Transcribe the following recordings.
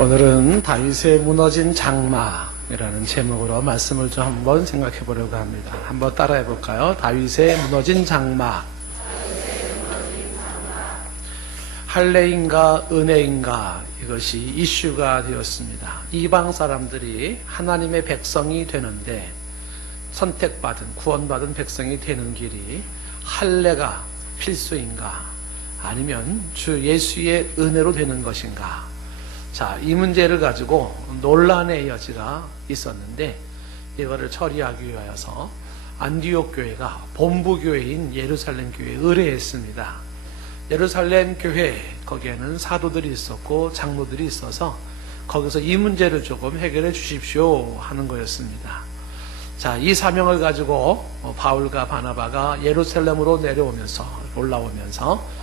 오늘은 다윗의 무너진 장막이라는 제목으로 말씀을 좀 한번 생각해 보려고 합니다. 한번 따라해 볼까요? 다윗의 무너진 장막. 할례인가 은혜인가 이것이 이슈가 되었습니다. 이방 사람들이 하나님의 백성이 되는데 선택받은 구원받은 백성이 되는 길이 할례가 필수인가 아니면 주 예수의 은혜로 되는 것인가. 자, 이 문제를 가지고 논란의 여지가 있었는데 이거를 처리하기 위하여서 안디옥 교회가 본부 교회인 예루살렘 교회에 의뢰했습니다. 예루살렘 교회 거기에는 사도들이 있었고 장로들이 있어서 거기서 이 문제를 조금 해결해 주십시오 하는 거였습니다. 자, 이 사명을 가지고 바울과 바나바가 예루살렘으로 올라오면서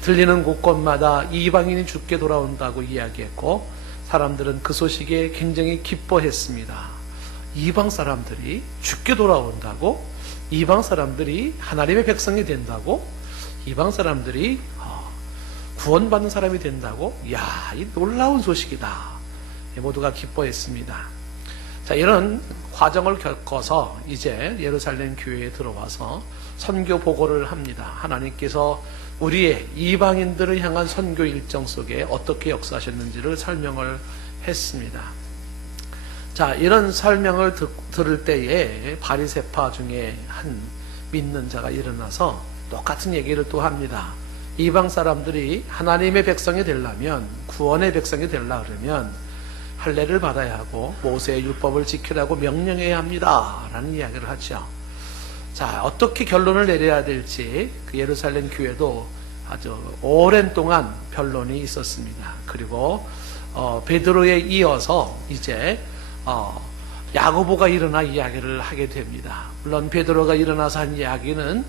들리는 곳곳마다 이방인이 죽게 돌아온다고 이야기했고 사람들은 그 소식에 굉장히 기뻐했습니다. 이방 사람들이 죽게 돌아온다고? 이방 사람들이 하나님의 백성이 된다고? 이방 사람들이 구원받는 사람이 된다고? 이야, 이 놀라운 소식이다. 모두가 기뻐했습니다. 자, 이런 과정을 겪어서 이제 예루살렘 교회에 들어와서 선교 보고를 합니다. 하나님께서 우리의 이방인들을 향한 선교 일정 속에 어떻게 역사하셨는지를 설명을 했습니다. 자, 이런 설명을 들을 때에 바리새파 중에 한 믿는 자가 일어나서 똑같은 얘기를 또 합니다. 이방 사람들이 하나님의 백성이 되려면 구원의 백성이 되려고 그러면 할례를 받아야 하고 모세의 율법을 지키라고 명령해야 합니다 라는 이야기를 하죠. 자, 어떻게 결론을 내려야 될지 그 예루살렘 교회도 아주 오랜 동안 변론이 있었습니다. 그리고 베드로에 이어서 이제 야고보가 일어나 이야기를 하게 됩니다. 물론 베드로가 일어나서 한 이야기는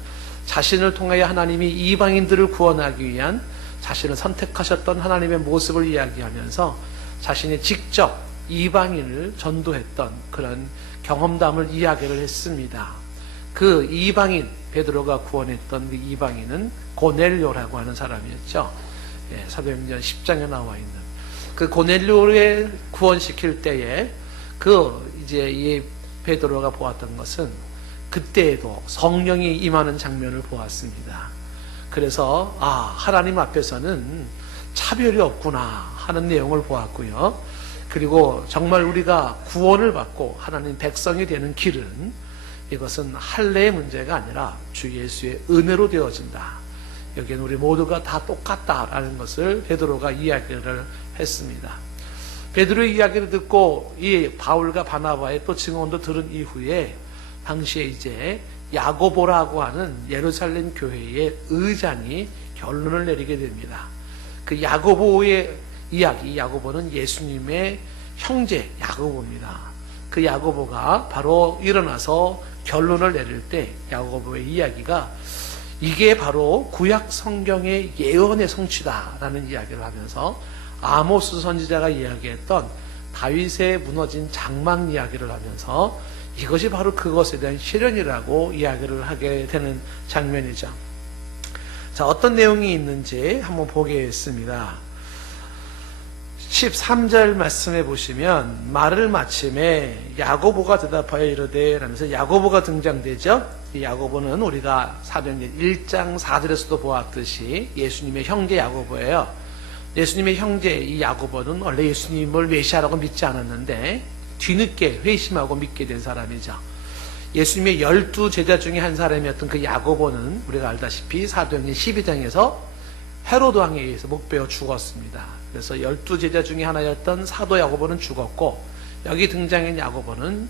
자신을 통하여 하나님이 이방인들을 구원하기 위한 자신을 선택하셨던 하나님의 모습을 이야기하면서 자신이 직접 이방인을 전도했던 그런 경험담을 이야기를 했습니다. 그 이방인, 베드로가 구원했던 그 이방인은 고넬료라고 하는 사람이었죠. 예, 사도행전 10장에 나와 있는 그 고넬료를 구원시킬 때에 이제 이 베드로가 보았던 것은 그때에도 성령이 임하는 장면을 보았습니다. 그래서 하나님 앞에서는 차별이 없구나 하는 내용을 보았고요. 그리고 정말 우리가 구원을 받고 하나님 백성이 되는 길은 이것은 할례의 문제가 아니라 주 예수의 은혜로 되어진다. 여기는 우리 모두가 다 똑같다라는 것을 베드로가 이야기를 했습니다. 베드로의 이야기를 듣고 이 바울과 바나바의 또 증언도 들은 이후에 당시에 이제 야고보라고 하는 예루살렘 교회의 의장이 결론을 내리게 됩니다. 그 야고보의 이야기, 야고보는 예수님의 형제 야고보입니다. 그 야고보가 바로 일어나서 결론을 내릴 때 야고보의 이야기가 이게 바로 구약 성경의 예언의 성취다라는 이야기를 하면서 아모스 선지자가 이야기했던 다윗의 무너진 장막 이야기를 하면서 이것이 바로 그것에 대한 실현이라고 이야기를 하게 되는 장면이죠. 자, 어떤 내용이 있는지 한번 보겠습니다. 13절 말씀해 보시면 말을 마침에 야고보가 대답하여 이르되 라면서 야고보가 등장되죠. 이 야고보는 우리가 사도행전 1장 4절에서도 보았듯이 예수님의 형제 야고보예요. 예수님의 형제 이 야고보는 원래 예수님을 메시아라고 믿지 않았는데 뒤늦게 회심하고 믿게 된 사람이죠. 예수님의 12제자 중에 한 사람이었던 그 야고보는 우리가 알다시피 사도행전 12장에서 헤로드 왕에 의해서 목베어 죽었습니다. 그래서 12제자 중에 하나였던 사도 야고보는 죽었고 여기 등장한 야고보는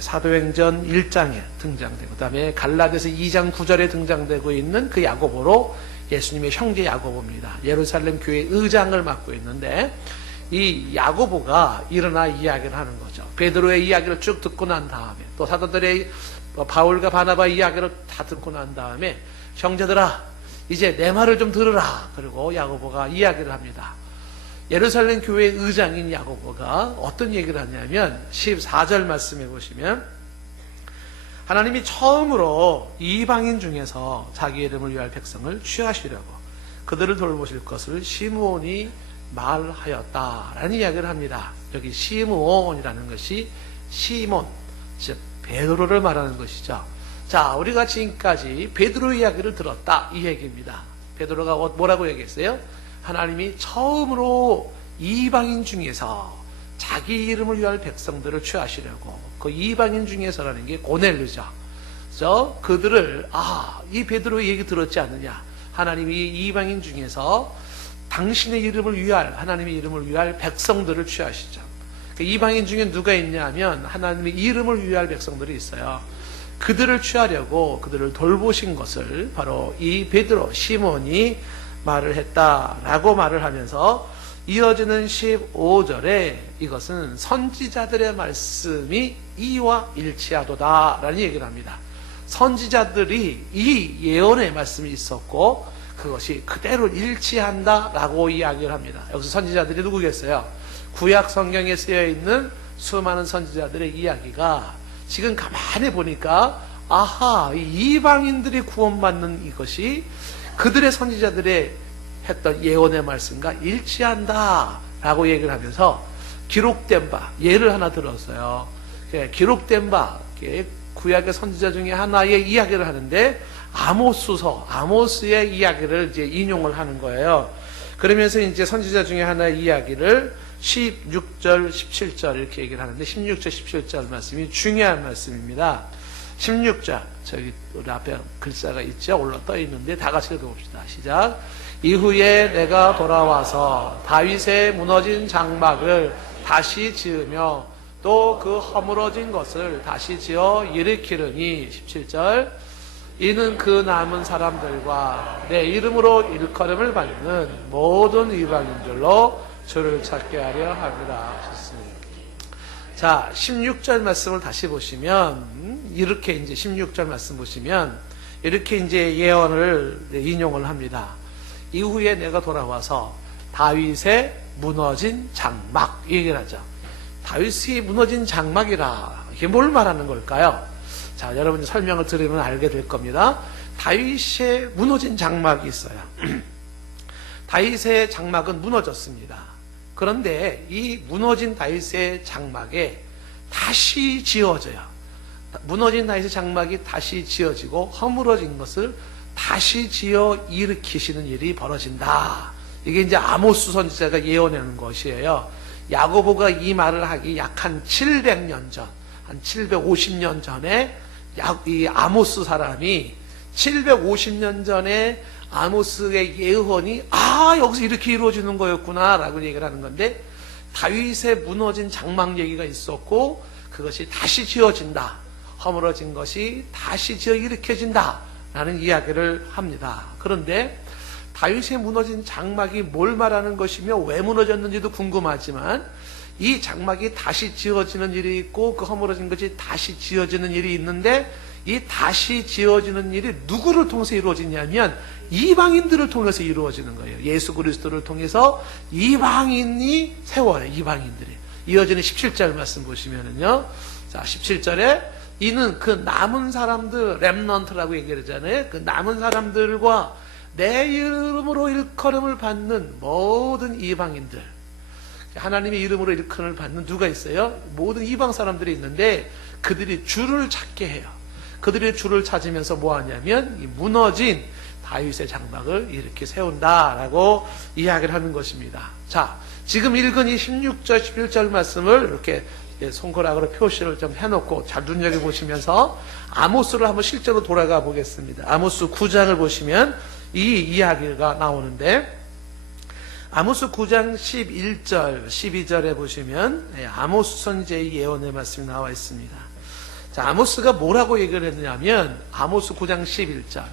사도행전 1장에 등장되고 그 다음에 갈라디아서 2장 9절에 등장되고 있는 그 야고보로 예수님의 형제 야고보입니다. 예루살렘 교회 의장을 맡고 있는데 이 야고보가 일어나 이야기를 하는 거죠. 베드로의 이야기를 쭉 듣고 난 다음에 또 사도들의 바울과 바나바 이야기를 다 듣고 난 다음에 형제들아 이제 내 말을 좀 들으라. 그리고 야고보가 이야기를 합니다. 예루살렘 교회 의장인 야고보가 어떤 얘기를 하냐면 14절 말씀해 보시면 하나님이 처음으로 이방인 중에서 자기 이름을 위할 백성을 취하시려고 그들을 돌보실 것을 시므온이 말하였다라는 이야기를 합니다. 여기 시몬이라는 것이 시몬, 즉 베드로를 말하는 것이죠. 자, 우리가 지금까지 베드로 이야기를 들었다 이 얘기입니다. 베드로가 뭐라고 얘기했어요? 하나님이 처음으로 이방인 중에서 자기 이름을 위할 백성들을 취하시려고, 그 이방인 중에서라는 게 고넬료죠. 그래서 그들을 이 베드로 얘기 들었지 않느냐, 하나님이 이방인 중에서 당신의 이름을 위할, 하나님의 이름을 위할 백성들을 취하시죠. 그 이방인 중에 누가 있냐면 하나님의 이름을 위할 백성들이 있어요. 그들을 취하려고 그들을 돌보신 것을 바로 이 베드로, 시몬이 말을 했다라고 말을 하면서 이어지는 15절에 이것은 선지자들의 말씀이 이와 일치하도다라는 얘기를 합니다. 선지자들이 이 예언의 말씀이 있었고 그것이 그대로 일치한다라고 이야기를 합니다. 여기서 선지자들이 누구겠어요? 구약 성경에 쓰여 있는 수많은 선지자들의 이야기가 지금 가만히 보니까 이 이방인들이 구원받는 이것이 그들의 선지자들의 했던 예언의 말씀과 일치한다라고 얘기를 하면서 기록된 바, 예를 하나 들었어요. 기록된 바, 구약의 선지자 중에 하나의 이야기를 하는데 아모스서, 아모스의 이야기를 이제 인용을 하는 거예요. 그러면서 이제 선지자 중에 하나의 이야기를 16절, 17절 이렇게 얘기를 하는데 16절, 17절 말씀이 중요한 말씀입니다. 16절, 저기 우리 앞에 글자가 있죠? 올라 떠 있는데 다 같이 읽어봅시다. 시작. 이후에 내가 돌아와서 다윗의 무너진 장막을 다시 지으며 또 그 허물어진 것을 다시 지어 일으키르니 17절. 이는 그 남은 사람들과 내 이름으로 일컬음을 받는 모든 이방인들로 주를 찾게 하려 합니다. 하셨습니다. 자, 16절 말씀을 다시 보시면 이렇게 이제 16절 말씀 보시면 이렇게 이제 예언을 인용을 합니다. 이후에 내가 돌아와서 다윗의 무너진 장막 얘기를 하죠. 다윗이 무너진 장막이라 이게 뭘 말하는 걸까요? 자, 여러분이 설명을 들으면 알게 될 겁니다. 다윗의 무너진 장막이 있어요. 다윗의 장막은 무너졌습니다. 그런데 이 무너진 다윗의 장막에 다시 지어져요. 무너진 다윗의 장막이 다시 지어지고 허물어진 것을 다시 지어 일으키시는 일이 벌어진다. 이게 이제 아모스 선지자가 예언하는 것이에요. 야고보가 이 말을 하기 약 한 700년 전, 한 750년 전에 이 아모스 사람이 750년 전에 아모스의 예언이 여기서 이렇게 이루어지는 거였구나 라고 얘기를 하는 건데, 다윗의 무너진 장막 얘기가 있었고 그것이 다시 지어진다, 허물어진 것이 다시 지어 일으켜진다 라는 이야기를 합니다. 그런데 다윗의 무너진 장막이 뭘 말하는 것이며 왜 무너졌는지도 궁금하지만 이 장막이 다시 지어지는 일이 있고 그 허물어진 것이 다시 지어지는 일이 있는데, 이 다시 지어지는 일이 누구를 통해서 이루어지냐면 이방인들을 통해서 이루어지는 거예요. 예수 그리스도를 통해서 이방인이 세워요. 이방인들이. 이어지는 17절 말씀 보시면은요. 자, 17절에 이는 그 남은 사람들, 렘넌트라고 얘기를 하잖아요. 그 남은 사람들과 내 이름으로 일컬음을 받는 모든 이방인들. 하나님의 이름으로 일컬음을 받는 누가 있어요? 모든 이방 사람들이 있는데 그들이 주를 찾게 해요. 그들이 주를 찾으면서 뭐 하냐면 이 무너진 다윗의 장막을 이렇게 세운다라고 이야기를 하는 것입니다. 자, 지금 읽은 이 16절, 11절 말씀을 이렇게 손가락으로 표시를 좀 해놓고 잘 눈여겨보시면서 아모스를 한번 실제로 돌아가 보겠습니다. 아모스 9장을 보시면 이 이야기가 나오는데, 아모스 9장 11절, 12절에 보시면 아모스 선지자의 예언의 말씀이 나와 있습니다. 자, 아모스가 뭐라고 얘기를 했냐면 아모스 9장 11절.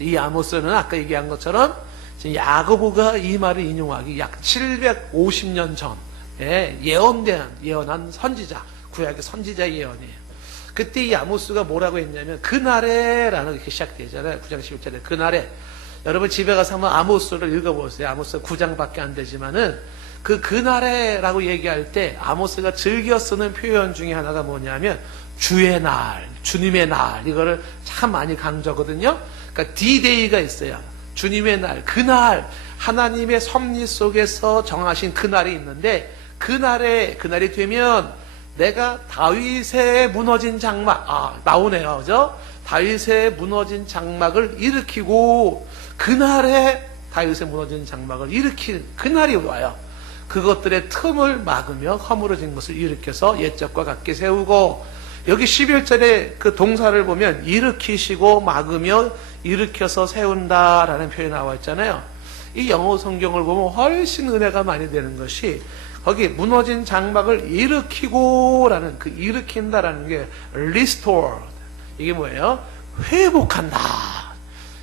이 아모스는 아까 얘기한 것처럼 야고보가 이 말을 인용하기 약 750년 전에 예언한 선지자, 구약의 선지자 예언이에요. 그때 이 아모스가 뭐라고 했냐면 그날에라는 이렇게 시작되잖아요. 9장 11절에 그날에. 여러분 집에 가서 한번 아모스를 읽어보세요. 아모스 9장밖에 안 되지만은 그날에라고 얘기할 때 아모스가 즐겨 쓰는 표현 중에 하나가 뭐냐면 주의 날, 주님의 날, 이거를 참 많이 강조하거든요. 그러니까 D-Day가 있어요. 주님의 날, 그날 하나님의 섭리 속에서 정하신 그날이 있는데, 그날이 되면 내가 다윗의 무너진 장막, 나오네요. 그죠? 다윗의 무너진 장막을 일으키고, 그날에 다윗의 무너진 장막을 일으킬 그날이 와요. 그것들의 틈을 막으며 허물어진 것을 일으켜서 옛적과 같게 세우고, 여기 11절에 그 동사를 보면 일으키시고 막으며 일으켜서 세운다라는 표현이 나와 있잖아요. 이 영어 성경을 보면 훨씬 은혜가 많이 되는 것이, 거기 무너진 장막을 일으키고라는 그 일으킨다라는 게 restore. 이게 뭐예요? 회복한다.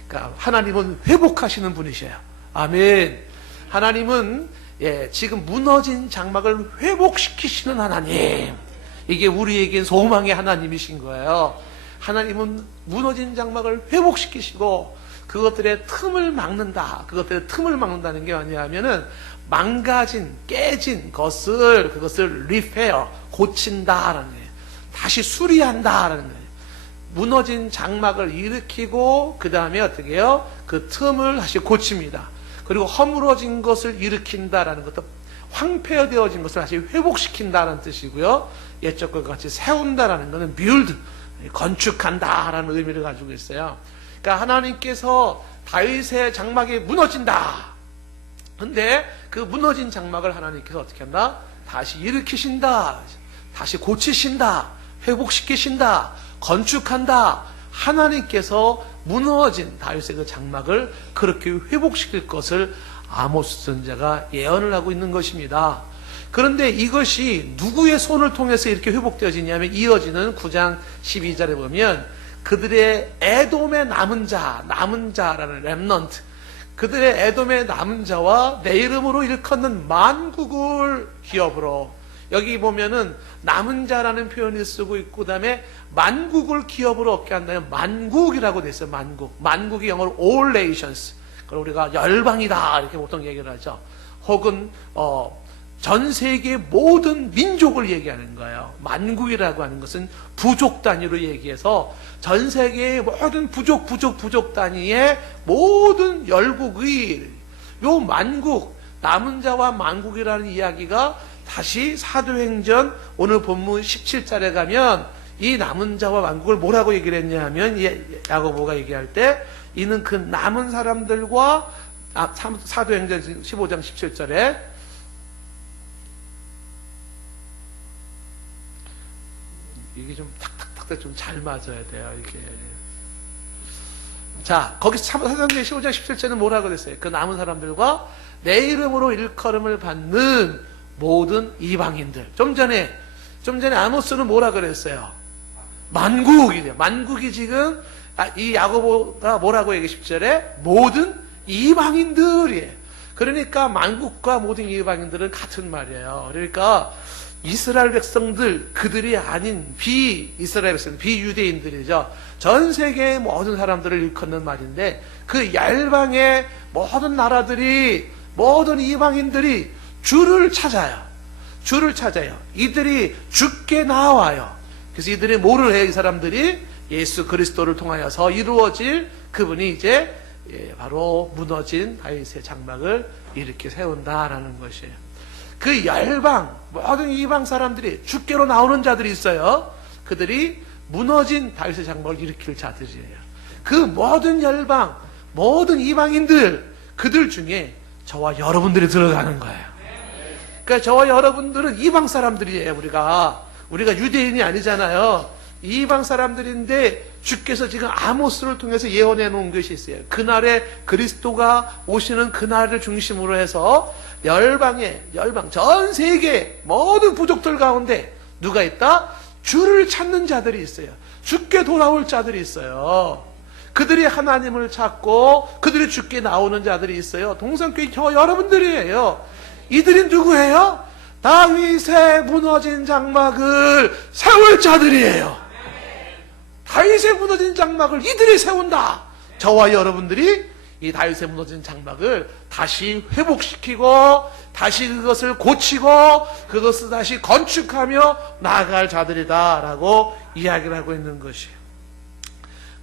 그러니까 하나님은 회복하시는 분이셔요. 아멘. 하나님은 지금 무너진 장막을 회복시키시는 하나님. 이게 우리에겐 소망의 하나님이신 거예요. 하나님은 무너진 장막을 회복시키시고 그것들의 틈을 막는다. 그것들의 틈을 막는다는 게 뭐냐면은 망가진, 깨진 그것을 repair, 고친다라는 거예요. 다시 수리한다라는 거예요. 무너진 장막을 일으키고 그 다음에 어떻게 해요? 그 틈을 다시 고칩니다. 그리고 허물어진 것을 일으킨다라는 것도, 황폐되어진 것을 다시 회복시킨다는 뜻이고요. 옛적과 같이 세운다라는 것은 build, 건축한다라는 의미를 가지고 있어요. 그러니까 하나님께서 다윗의 장막이 무너진다. 근데 그 무너진 장막을 하나님께서 어떻게 한다? 다시 일으키신다. 다시 고치신다. 회복시키신다. 건축한다. 하나님께서 무너진 다윗의 그 장막을 그렇게 회복시킬 것을 아모스 선지자가 예언을 하고 있는 것입니다. 그런데 이것이 누구의 손을 통해서 이렇게 회복되어지냐면, 이어지는 9장 12절에 보면 그들의 에돔의 남은 자라는 렘넌트, 그들의 에돔의 남은 자와 내 이름으로 일컫는 만국을 기업으로, 여기 보면은 남은 자라는 표현을 쓰고 있고, 그 다음에 만국을 기업으로 얻게 한다면 만국이라고 돼 있어요. 만국이 영어로 all nations. 그걸 우리가 열방이다 이렇게 보통 얘기를 하죠. 혹은 전 세계 모든 민족을 얘기하는 거예요. 만국이라고 하는 것은 부족 단위로 얘기해서 전 세계의 모든 부족 단위의 모든 열국의 요 만국, 남은 자와 만국이라는 이야기가 다시 사도행전 오늘 본문 17절에 가면 이 남은 자와 만국을 뭐라고 얘기를 했냐 하면, 야고보가 얘기할 때 이는 그 남은 사람들과, 사도행전 15장 17절에 이게 좀 탁탁탁 좀 잘 맞아야 돼요. 이게. 자, 거기 사도행전 15장 17절은 뭐라고 그랬어요? 그 남은 사람들과 내 이름으로 일컬음을 받는 모든 이방인들. 좀 전에 아모스는 뭐라 그랬어요? 만국이래요. 만국이 지금 이 야고보가 뭐라고 얘기 10절에 모든 이방인들이에요. 그러니까 만국과 모든 이방인들은 같은 말이에요. 그러니까 이스라엘 백성들, 그들이 아닌 비이스라엘 백성, 비유대인들이죠. 전 세계의 모든 사람들을 일컫는 말인데, 그 열방의 모든 나라들이, 모든 이방인들이 주를 찾아요. 이들이 주께 나와요. 그래서 이들이 뭐를 해요? 이 사람들이 예수 그리스도를 통하여서 이루어질 그분이 이제 바로 무너진 다윗의 장막을 이렇게 세운다라는 것이에요. 그 열방, 모든 이방 사람들이 주께로 나오는 자들이 있어요. 그들이 무너진 다윗의 장막을 일으킬 자들이에요. 그 모든 열방, 모든 이방인들, 그들 중에 저와 여러분들이 들어가는 거예요. 그러니까 저와 여러분들은 이방 사람들이에요. 우리가 유대인이 아니잖아요. 이방 사람들인데 주께서 지금 아모스를 통해서 예언해 놓은 것이 있어요. 그날에 그리스도가 오시는 그날을 중심으로 해서 열방, 전 세계 모든 부족들 가운데 누가 있다? 주를 찾는 자들이 있어요. 주께 돌아올 자들이 있어요. 그들이 하나님을 찾고 그들이 주께 나오는 자들이 있어요. 동성교회 저와 여러분들이에요. 이들이 누구예요? 다윗의 무너진 장막을 세울 자들이에요. 다윗의 무너진 장막을 이들이 세운다. 저와 여러분들이 이 다윗의 무너진 장막을 다시 회복시키고 다시 그것을 고치고 그것을 다시 건축하며 나아갈 자들이다라고 이야기를 하고 있는 것이에요.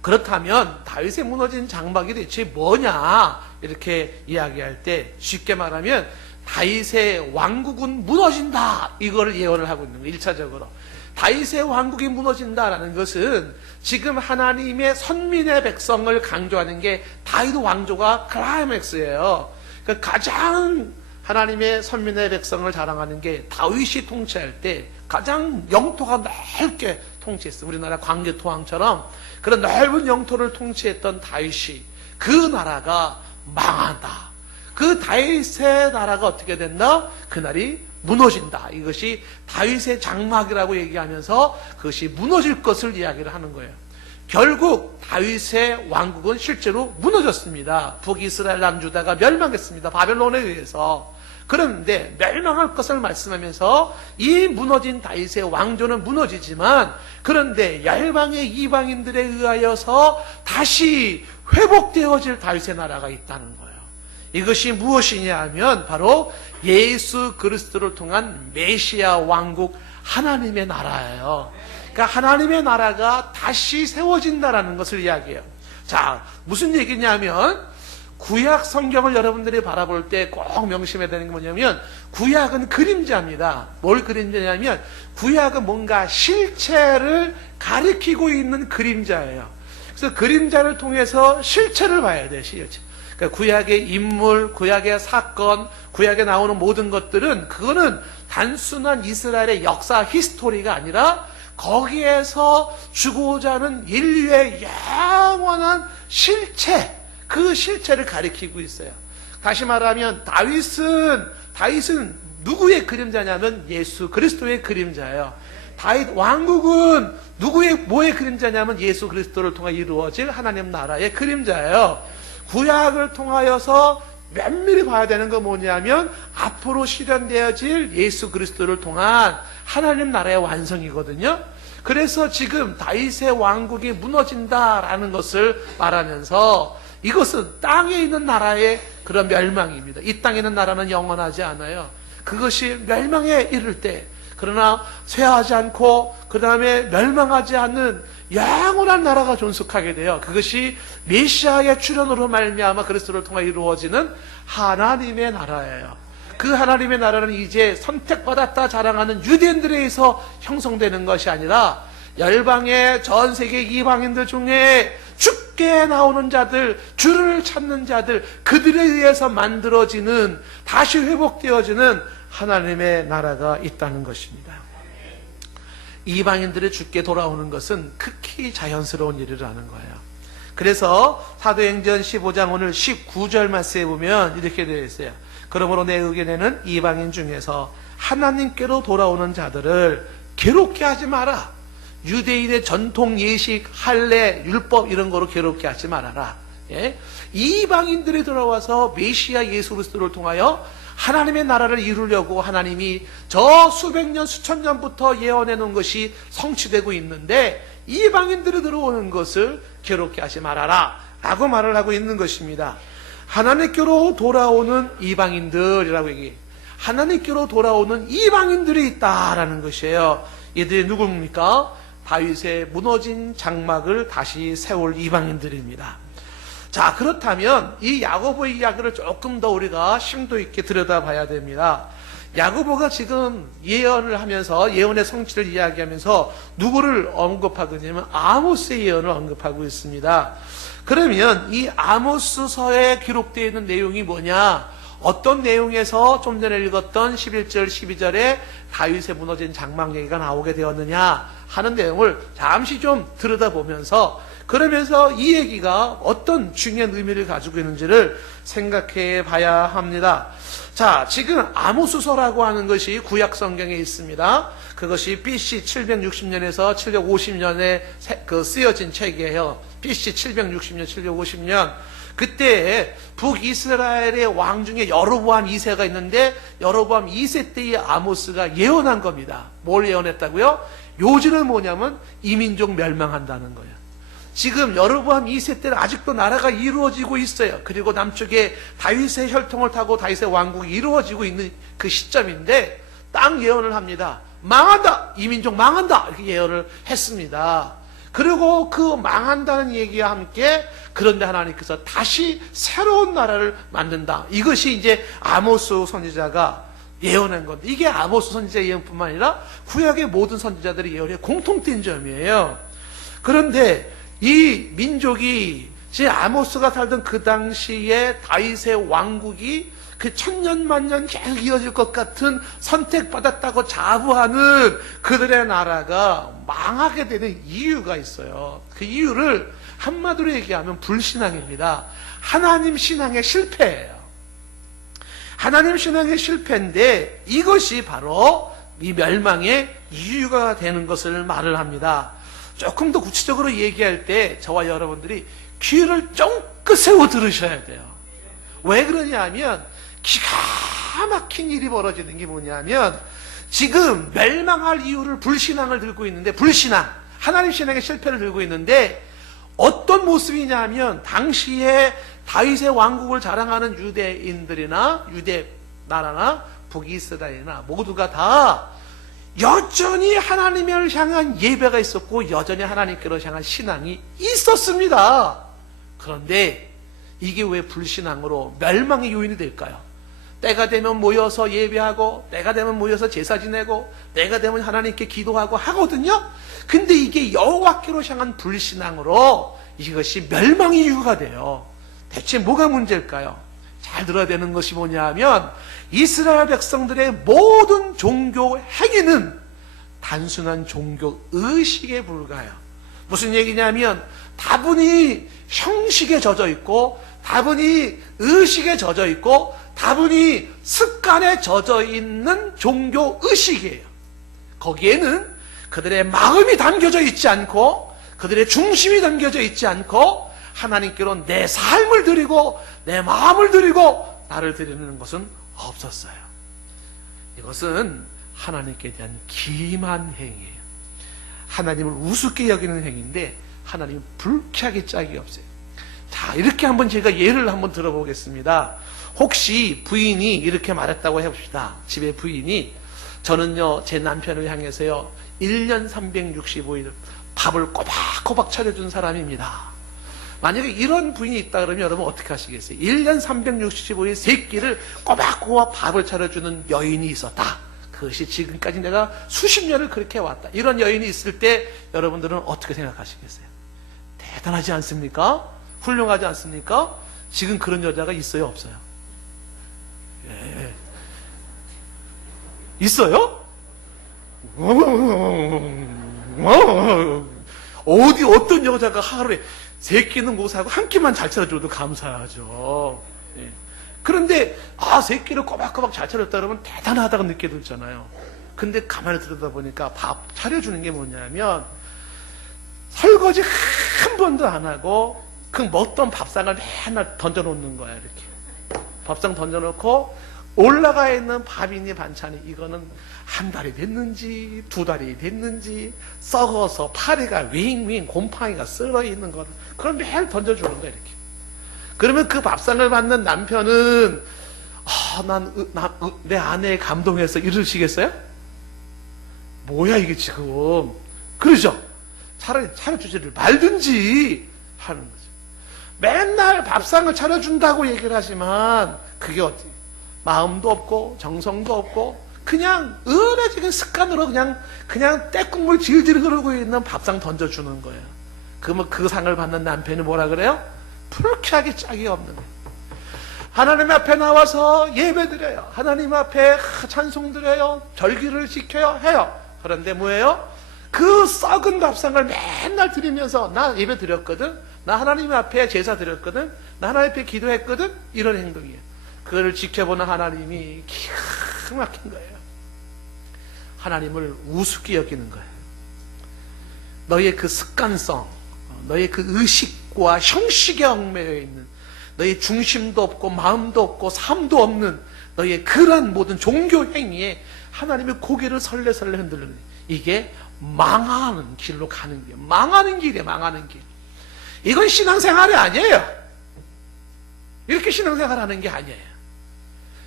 그렇다면 다윗의 무너진 장막이 대체 뭐냐? 이렇게 이야기할 때 쉽게 말하면 다윗의 왕국은 무너진다, 이거를 예언을 하고 있는 거예요. 1차적으로 다윗의 왕국이 무너진다라는 것은 지금 하나님의 선민의 백성을 강조하는 게 다윗 왕조가 클라이맥스예요. 그러니까 가장 하나님의 선민의 백성을 자랑하는 게 다윗이 통치할 때 가장 영토가 넓게 통치했어요. 우리나라 광개토왕처럼 그런 넓은 영토를 통치했던 다윗이, 그 나라가 망한다. 그 다윗의 나라가 어떻게 된다? 그날이 무너진다. 이것이 다윗의 장막이라고 얘기하면서 그것이 무너질 것을 이야기를 하는 거예요. 결국 다윗의 왕국은 실제로 무너졌습니다. 북이스라엘 남유다가 멸망했습니다. 바벨론에 의해서. 그런데 멸망할 것을 말씀하면서 이 무너진 다윗의 왕조는 무너지지만, 그런데 열방의 이방인들에 의하여서 다시 회복되어질 다윗의 나라가 있다는 거예요. 이것이 무엇이냐 하면 바로 예수 그리스도를 통한 메시아 왕국, 하나님의 나라예요. 그러니까 하나님의 나라가 다시 세워진다라는 것을 이야기해요. 자, 무슨 얘기냐면 구약 성경을 여러분들이 바라볼 때 꼭 명심해야 되는 게 뭐냐면, 구약은 그림자입니다. 뭘 그림자냐면 구약은 뭔가 실체를 가리키고 있는 그림자예요. 그래서 그림자를 통해서 실체를 봐야 돼요. 실체. 그러니까 구약의 인물, 구약의 사건, 구약에 나오는 모든 것들은 그거는 단순한 이스라엘의 역사 히스토리가 아니라 거기에서 주고자 하는 인류의 영원한 실체, 그 실체를 가리키고 있어요. 다시 말하면 다윗은 누구의 그림자냐면 예수 그리스도의 그림자예요. 다윗 왕국은 뭐의 그림자냐면 예수 그리스도를 통해 이루어질 하나님 나라의 그림자예요. 구약을 통하여서 면밀히 봐야 되는 건 뭐냐면 앞으로 실현되어질 예수 그리스도를 통한 하나님 나라의 완성이거든요. 그래서 지금 다윗의 왕국이 무너진다라는 것을 말하면서 이것은 땅에 있는 나라의 그런 멸망입니다. 이 땅에 있는 나라는 영원하지 않아요. 그것이 멸망에 이를 때, 그러나 쇠하지 않고 그 다음에 멸망하지 않는 영원한 나라가 존속하게 돼요. 그것이 메시아의 출현으로 말미암아 그리스도를 통해 이루어지는 하나님의 나라예요. 그 하나님의 나라는 이제 선택받았다 자랑하는 유대인들에 의해서 형성되는 것이 아니라 열방의 전 세계 이방인들 중에 죽게 나오는 자들, 주를 찾는 자들, 그들에 의해서 만들어지는, 다시 회복되어지는 하나님의 나라가 있다는 것입니다. 이방인들이 죽게 돌아오는 것은 극히 자연스러운 일이라는 거예요. 그래서 사도행전 15장 오늘 19절 말씀에 보면 이렇게 되어 있어요. 그러므로 내 의견에는 이방인 중에서 하나님께로 돌아오는 자들을 괴롭게 하지 마라. 유대인의 전통 예식, 할례, 율법 이런 거로 괴롭게 하지 말아라. 예? 이방인들이 들어와서 메시아 예수 그리스도를 통하여 하나님의 나라를 이루려고 하나님이 저 수백 년, 수천 년부터 예언해 놓은 것이 성취되고 있는데, 이방인들이 들어오는 것을 괴롭게 하지 말아라 라고 말을 하고 있는 것입니다. 하나님께로 돌아오는 이방인들이라고 얘기해요. 하나님께로 돌아오는 이방인들이 있다라는 것이에요. 이들이 누굽니까? 다윗의 무너진 장막을 다시 세울 이방인들입니다. 자, 그렇다면 이 야고보의 이야기를 조금 더 우리가 심도 있게 들여다봐야 됩니다. 야고보가 지금 예언을 하면서 예언의 성취를 이야기하면서 누구를 언급하고 있냐면 아모스의 예언을 언급하고 있습니다. 그러면 이 아모스서에 기록되어 있는 내용이 뭐냐? 어떤 내용에서 좀 전에 읽었던 11절, 12절에 다윗의 무너진 장막 얘기가 나오게 되었느냐 하는 내용을 잠시 좀 들여다보면서, 그러면서 이 얘기가 어떤 중요한 의미를 가지고 있는지를 생각해 봐야 합니다. 자, 지금 아모스서라고 하는 것이 구약 성경에 있습니다. 그것이 BC 760년에서 750년에 쓰여진 책이에요. BC 760년, 750년. 그때 북이스라엘의 왕 중에 여로보암 2세가 있는데, 여로보암 2세 때의 아모스가 예언한 겁니다. 뭘 예언했다고요? 요지는 뭐냐면 이민족 멸망한다는 거예요. 지금 여로보암 2세 때는 아직도 나라가 이루어지고 있어요. 그리고 남쪽에 다윗의 혈통을 타고 다윗의 왕국이 이루어지고 있는 그 시점인데 딱 예언을 합니다. 망한다! 이민족 망한다! 이렇게 예언을 했습니다. 그리고 그 망한다는 얘기와 함께 그런데 하나님께서 다시 새로운 나라를 만든다. 이것이 이제 아모스 선지자가 예언한 건데, 이게 아모스 선지자의 예언뿐만 아니라 구약의 모든 선지자들의 예언의 공통된 점이에요. 그런데 이 민족이 제 아모스가 살던 그 당시에 다윗의 왕국이 그 천년만년 계속 이어질 것 같은 선택받았다고 자부하는 그들의 나라가 망하게 되는 이유가 있어요. 그 이유를 한마디로 얘기하면 불신앙입니다. 하나님 신앙의 실패예요. 하나님 신앙의 실패인데 이것이 바로 이 멸망의 이유가 되는 것을 말을 합니다. 조금 더 구체적으로 얘기할 때 저와 여러분들이 귀를 쫑긋 세워 들으셔야 돼요. 왜 그러냐 하면 기가 막힌 일이 벌어지는 게 뭐냐면 지금 멸망할 이유를 불신앙을 들고 있는데, 불신앙, 하나님 신앙의 실패를 들고 있는데 어떤 모습이냐 하면 당시에 다윗의 왕국을 자랑하는 유대인들이나 유대 나라나 북이스라엘이나 모두가 다 여전히 하나님을 향한 예배가 있었고 여전히 하나님께로 향한 신앙이 있었습니다. 그런데 이게 왜 불신앙으로 멸망의 요인이 될까요? 때가 되면 모여서 예배하고, 때가 되면 모여서 제사 지내고, 때가 되면 하나님께 기도하고 하거든요. 근데 이게 여호와께로 향한 불신앙으로 이것이 멸망의 이유가 돼요. 대체 뭐가 문제일까요? 잘 들어야 되는 것이 뭐냐 하면 이스라엘 백성들의 모든 종교 행위는 단순한 종교 의식에 불과해요. 무슨 얘기냐면 다분히 형식에 젖어 있고, 다분히 의식에 젖어 있고, 다분히 습관에 젖어 있는 종교 의식이에요. 거기에는 그들의 마음이 담겨져 있지 않고, 그들의 중심이 담겨져 있지 않고, 하나님께로 내 삶을 드리고 내 마음을 드리고 나를 드리는 것은 없었어요. 이것은 하나님께 대한 기만 행위예요. 하나님을 우습게 여기는 행위인데 하나님은 불쾌하게 짝이 없어요. 자, 이렇게 한번 제가 예를 한번 들어보겠습니다. 혹시 부인이 이렇게 말했다고 해봅시다. 집에 부인이, 저는요 제 남편을 향해서요 1년 365일 밥을 꼬박꼬박 차려준 사람입니다. 만약에 이런 부인이 있다 그러면 여러분 어떻게 하시겠어요? 1년 365일 세 끼를 꼬박꼬박 밥을 차려주는 여인이 있었다. 그것이 지금까지 내가 수십 년을 그렇게 해왔다. 이런 여인이 있을 때 여러분들은 어떻게 생각하시겠어요? 대단하지 않습니까? 훌륭하지 않습니까? 지금 그런 여자가 있어요, 없어요? 예. 있어요? 어디 어떤 여자가 하루에 세 끼는 못 사고 한 끼만 잘 차려줘도 감사하죠. 예. 그런데 세 끼를 꼬박꼬박 잘 차렸다 그러면 대단하다고 느끼게 되잖아요. 근데 가만히 들여다보니까 밥 차려주는 게 뭐냐면 설거지 한 번도 안 하고 그 먹던 밥상을 맨날 던져놓는 거야. 이렇게 밥상 던져놓고 올라가 있는 밥이니 반찬이 이거는 한 달이 됐는지 두 달이 됐는지 썩어서 파리가 윙윙 곰팡이가 쓸어 있는 거를 그걸 매일 던져주는 거야. 이렇게. 그러면 그 밥상을 받는 남편은 내 아내에 감동해서 이러시겠어요? 뭐야 이게 지금, 그러죠? 차라리 차려주지를 말든지 하는 거죠. 맨날 밥상을 차려준다고 얘기를 하지만 그게 어디 마음도 없고 정성도 없고 그냥 은혜적인 습관으로 그냥 떼국물 질질 흐르고 있는 밥상 던져주는 거예요. 그러면 그 상을 받는 남편이 뭐라 그래요? 불쾌하게 짝이 없는 거예요. 하나님 앞에 나와서 예배 드려요. 하나님 앞에 찬송 드려요. 절기를 지켜요. 해요. 그런데 뭐예요? 그 썩은 밥상을 맨날 드리면서 나 예배 드렸거든, 나 하나님 앞에 제사 드렸거든, 나 하나님 앞에 기도했거든, 이런 행동이에요. 그걸 지켜보는 하나님이 기가 막힌 거예요. 하나님을 우습게 여기는 거예요. 너의 그 습관성, 너의 그 의식과 형식에 얽매여 있는, 너의 중심도 없고 마음도 없고 삶도 없는 너의 그런 모든 종교 행위에 하나님의 고개를 설레설레 흔들는, 이게 망하는 길로 가는 길, 망하는 길이에요. 망하는 길. 이건 신앙생활이 아니에요. 이렇게 신앙생활하는 게 아니에요.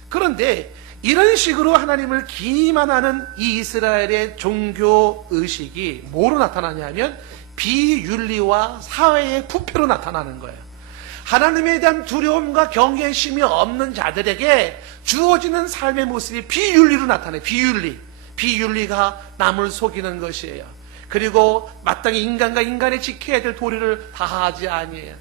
그런데 이런 식으로 하나님을 기만하는 이 이스라엘의 종교 의식이 뭐로 나타나냐면 비윤리와 사회의 부패로 나타나는 거예요. 하나님에 대한 두려움과 경외심이 없는 자들에게 주어지는 삶의 모습이 비윤리로 나타나요. 비윤리가 남을 속이는 것이에요. 그리고 마땅히 인간과 인간이 지켜야 될 도리를 다하지 아니에요.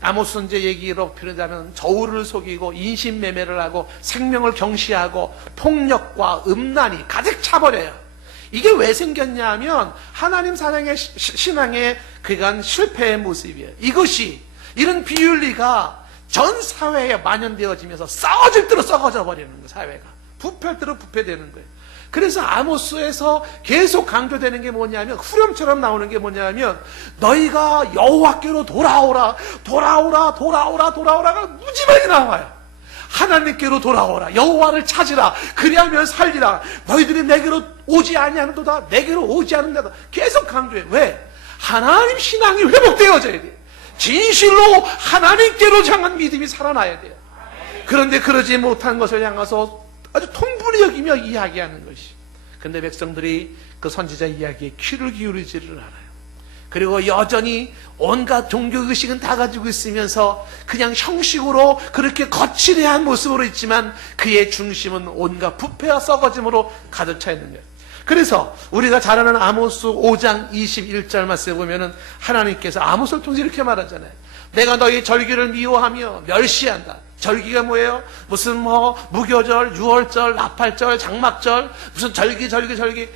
아모스 선지자 얘기로 표현하자면 저울을 속이고 인신매매를 하고 생명을 경시하고 폭력과 음란이 가득 차버려요. 이게 왜 생겼냐 하면 하나님 사랑의 신앙의 그간 실패의 모습이에요. 이런 비윤리가 전 사회에 만연되어지면서 썩어질 대로 썩어져 버리는 거예요. 사회가 부패할 대로 부패되는 거예요. 그래서 아모스에서 계속 강조되는 게 뭐냐면, 후렴처럼 나오는 게 뭐냐면, 너희가 여호와께로 돌아오라가 무지막이 나와요. 하나님께로 돌아오라, 여호와를 찾으라, 그리하면 살리라, 너희들이 내게로 오지 아니하는도다, 내게로 오지 않는다. 계속 강조해. 왜? 하나님 신앙이 회복되어져야 돼요. 진실로 하나님께로 향한 믿음이 살아나야 돼요. 그런데 그러지 못한 것을 향해서 아주 통분히 여기며 이야기하는 것이. 근데 백성들이 그 선지자 이야기에 귀를 기울이지를 않아요. 그리고 여전히 온갖 종교의식은 다 가지고 있으면서 그냥 형식으로 그렇게 거칠해한 모습으로 있지만 그의 중심은 온갖 부패와 썩어짐으로 가득 차 있는 거예요. 그래서 우리가 잘 아는 아모스 5장 21절 말씀에 보면은 하나님께서 아모스를 통해서 이렇게 말하잖아요. 내가 너희 절기를 미워하며 멸시한다. 절기가 뭐예요? 무슨 무교절, 유월절, 나팔절, 장막절, 무슨 절기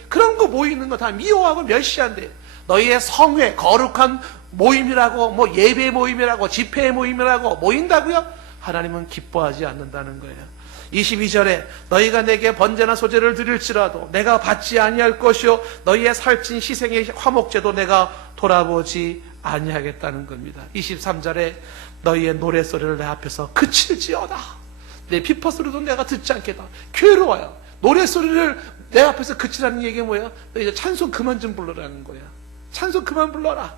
그런 거 모이는 거 다 미워하고 멸시한대. 너희의 성회, 거룩한 모임이라고, 예배 모임이라고, 집회 모임이라고 모인다고요? 하나님은 기뻐하지 않는다는 거예요. 22절에 너희가 내게 번제나 소제를 드릴지라도 내가 받지 아니할 것이요 너희의 살찐 희생의 화목제도 내가 돌아보지 아니하겠다는 겁니다. 23절에 너희의 노래소리를 내 앞에서 그칠지어다. 내 피퍼소리도 내가 듣지 않겠다. 괴로워요. 노래소리를 내 앞에서 그치라는 얘기가 뭐예요? 너 이제 찬송 그만 좀 불러라는 거야. 찬송 그만 불러라.